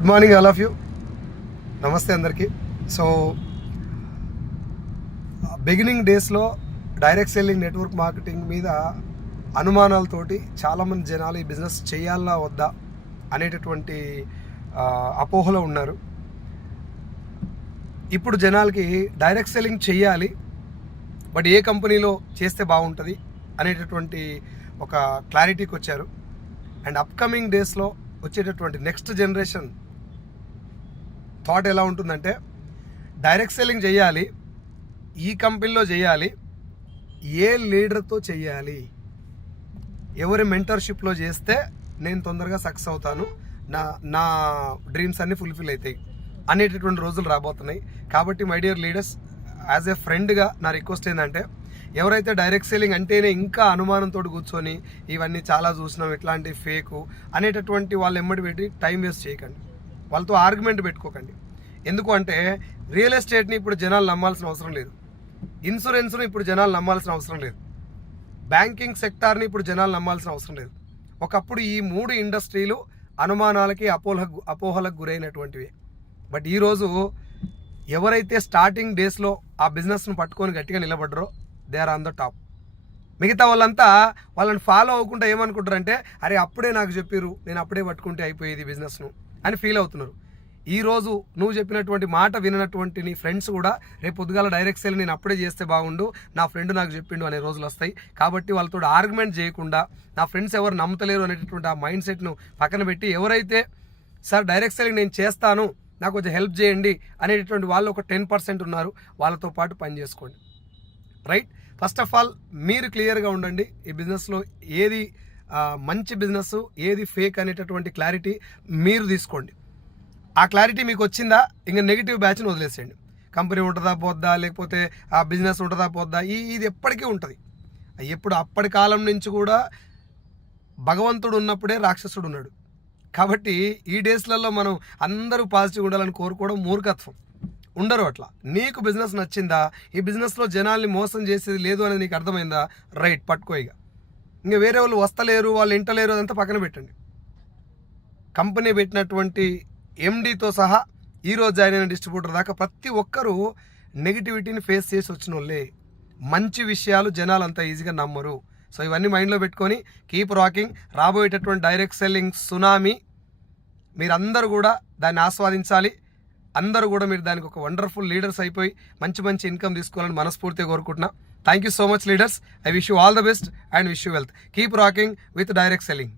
Good morning all of you. నమస్తే అందరికీ. So beginning డేస్లో డైరెక్ట్ సెల్లింగ్ నెట్వర్క్ మార్కెటింగ్ మీద అనుమానాలతోటి చాలామంది జనాలు ఈ బిజినెస్ చేయాలా వద్దా అనేటటువంటి అపోహలో ఉన్నారు. ఇప్పుడు జనాలకి డైరెక్ట్ సెల్లింగ్ చేయాలి, బట్ ఏ కంపెనీలో చేస్తే బాగుంటుంది అనేటటువంటి ఒక క్లారిటీకి వచ్చారు. అండ్ అప్కమింగ్ డేస్లో వచ్చేటటువంటి నెక్స్ట్ జనరేషన్ థాట్ ఎలా ఉంటుందంటే, డైరెక్ట్ సెల్లింగ్ చేయాలి, ఈ కంపెనీలో చేయాలి, ఏ లీడర్తో చేయాలి, ఎవరి మెంటర్షిప్లో చేస్తే నేను తొందరగా సక్సెస్ అవుతాను, నా డ్రీమ్స్ అన్నీ ఫుల్ఫిల్ అవుతాయి అనేటటువంటి రోజులు రాబోతున్నాయి. కాబట్టి my dear leaders, as a ఫ్రెండ్గా నా రిక్వెస్ట్ ఏంటంటే, ఎవరైతే డైరెక్ట్ సెల్లింగ్ అంటేనే ఇంకా అనుమానంతో కూర్చొని ఇవన్నీ చాలా చూసినాం ఇట్లాంటి ఫేకు అనేటటువంటి వాళ్ళు ఎమ్మడి పెట్టి టైం వేస్ట్ చేయకండి, వాళ్ళతో ఆర్గ్యుమెంట్ పెట్టుకోకండి. ఎందుకు అంటే, రియల్ ఎస్టేట్ని ఇప్పుడు జనాలు నమ్మాల్సిన అవసరం లేదు, ఇన్సూరెన్స్ను ఇప్పుడు జనాలు నమ్మాల్సిన అవసరం లేదు, బ్యాంకింగ్ సెక్టార్ని ఇప్పుడు జనాలు నమ్మాల్సిన అవసరం లేదు. ఒకప్పుడు ఈ 3 ఇండస్ట్రీలు అనుమానాలకి అపోహలకు గురైనటువంటివి. బట్ ఈరోజు ఎవరైతే స్టార్టింగ్ డేస్లో ఆ బిజినెస్ను పట్టుకొని గట్టిగా నిలబడ్డరో they are on the top. మిగతా వాళ్ళంతా వాళ్ళని ఫాలో అవ్వకుండా ఏమనుకుంటారంటే, అరే అప్పుడే నాకు చెప్పారు, నేను అప్పుడే పట్టుకుంటే అయిపోయేది బిజినెస్ను అని ఫీల్ అవుతున్నారు. ఈరోజు నువ్వు చెప్పినటువంటి మాట వినటువంటి నీ ఫ్రెండ్స్ కూడా రేపు పొద్దుగాల డైరెక్ట్ సెల్ నేను అప్పుడే చేస్తే బాగుండు, నా ఫ్రెండ్ నాకు చెప్పిండు అనే రోజులు వస్తాయి. కాబట్టి వాళ్ళతో ఆర్గ్యుమెంట్ చేయకుండా, నా ఫ్రెండ్స్ ఎవరు నమ్ముతలేరు అనేటటువంటి ఆ మైండ్ సెట్ను పక్కన పెట్టి, ఎవరైతే సార్ డైరెక్ట్ సెల్లింగ్ నేను చేస్తాను, నాకు కొంచెం హెల్ప్ చేయండి అనేటటువంటి వాళ్ళు ఒక 10% ఉన్నారు, వాళ్ళతో పాటు పని చేసుకోండి. రైట్? ఫస్ట్ ఆఫ్ ఆల్ మీరు క్లియర్గా ఉండండి. ఈ బిజినెస్లో ఏది మంచి బిజినెస్, ఏది ఫేక్ అనేటటువంటి క్లారిటీ మీరు తీసుకోండి. ఆ క్లారిటీ మీకు వచ్చిందా, ఇంకా నెగిటివ్ బ్యాచ్ని వదిలేసేయండి. కంపెనీ ఉంటుందా పోద్దా, లేకపోతే ఆ బిజినెస్ ఉంటుందా పోద్దా, ఇది ఎప్పటికీ ఉంటుంది. ఎప్పుడు అప్పటి కాలం నుంచి కూడా భగవంతుడు ఉన్నప్పుడే రాక్షసుడు ఉన్నాడు. కాబట్టి ఈ డేస్లలో మనం అందరూ పాజిటివ్ ఉండాలని కోరుకోవడం మూర్ఖత్వం. ఉండరు అట్లా. నీకు బిజినెస్ నచ్చిందా, ఈ బిజినెస్లో జనాల్ని మోసం చేసేది లేదు అనేది నీకు అర్థమైందా, రైట్, పట్టుకో. ఇంకా వేరే వాళ్ళు వస్తలేరు, వాళ్ళు ఇంటలేరు, అదంతా పక్కన పెట్టండి. కంపెనీ పెట్టినటువంటి ఎండీతో సహా ఈరోజు జాయిన్ అయిన డిస్ట్రిబ్యూటర్ దాకా ప్రతి ఒక్కరూ నెగిటివిటీని ఫేస్ చేసి వచ్చిన వాళ్ళే. మంచి విషయాలు జనాలు అంత ఈజీగా నమ్మరు. సో ఇవన్నీ మైండ్లో పెట్టుకొని కీప్ రాకింగ్. రాబోయేటటువంటి డైరెక్ట్ సెల్లింగ్ సునామీ మీరందరూ కూడా దాన్ని ఆస్వాదించాలి. అందరూ కూడా మీరు దానికి ఒక వండర్ఫుల్ లీడర్స్ అయిపోయి మంచి మంచి ఇన్కమ్ తీసుకోవాలని మనస్ఫూర్తిగా కోరుకుంటున్నా. Thank you so much leaders. I wish you all the best and wish you wealth. Keep rocking with direct selling.